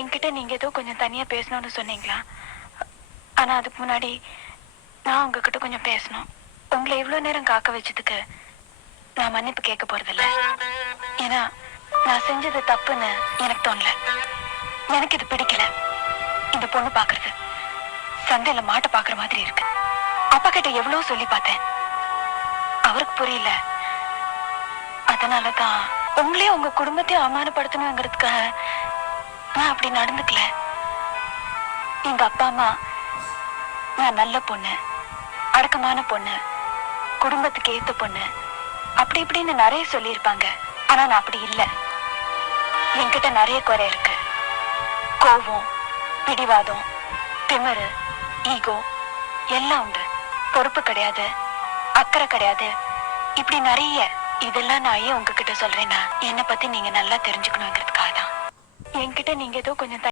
என்கிட்ட நீங்க ஏதோ கொஞ்சம் தனியா பேசணும்னு சொன்னீங்களா? ஆனா அதுக்கு முன்னாடி நான் உங்ககிட்ட கொஞ்சம் பேசணும். உங்களை இவ்வளவு நேரம் காக்க வச்சதுக்கு நான் மன்னிப்பு கேட்க போறதில்ல. ஏன்னா நான் செஞ்சது தப்புன்னு எனக்கு தோணல. எனக்கு இது பிடிக்கல. இந்த பொண்ணு பாக்குறது சந்தையில மாட்ட பாக்குற மாதிரி இருக்கு. அப்பா கிட்ட எவ்வளவு சொல்லி பார்த்தேன், அவருக்கு புரியல. அதனாலதான் உங்களையும் உங்க குடும்பத்தையும் அவமானப்படுத்தணுங்கிறதுக்காக நான் அப்படி நடந்துக்கல. எங்க அப்பா அம்மா நான் நல்ல பொண்ணு, அடக்கமான பொண்ணு, குடும்பத்துக்கு ஏத்த பொண்ணு அப்படி இப்படின்னு நிறைய சொல்லியிருப்பாங்க. ஆனா நான் அப்படி இல்லை. என்கிட்ட நிறைய குறை இருக்கு. கோபம், பிடிவாதம், திமிரு, ஈகோ எல்லாம் உண்டு. பொறுப்பு கிடையாது, அக்கறை கிடையாது, இப்படி நிறைய. இதெல்லாம் நான் ஏன் உங்ககிட்ட சொல்றேன்னா என்னை பத்தி நீங்க நல்லா தெரிஞ்சுக்கணுங்கிறதுக்காக தான். என்கிட்ட நீங்க ஏதோ கொஞ்சம்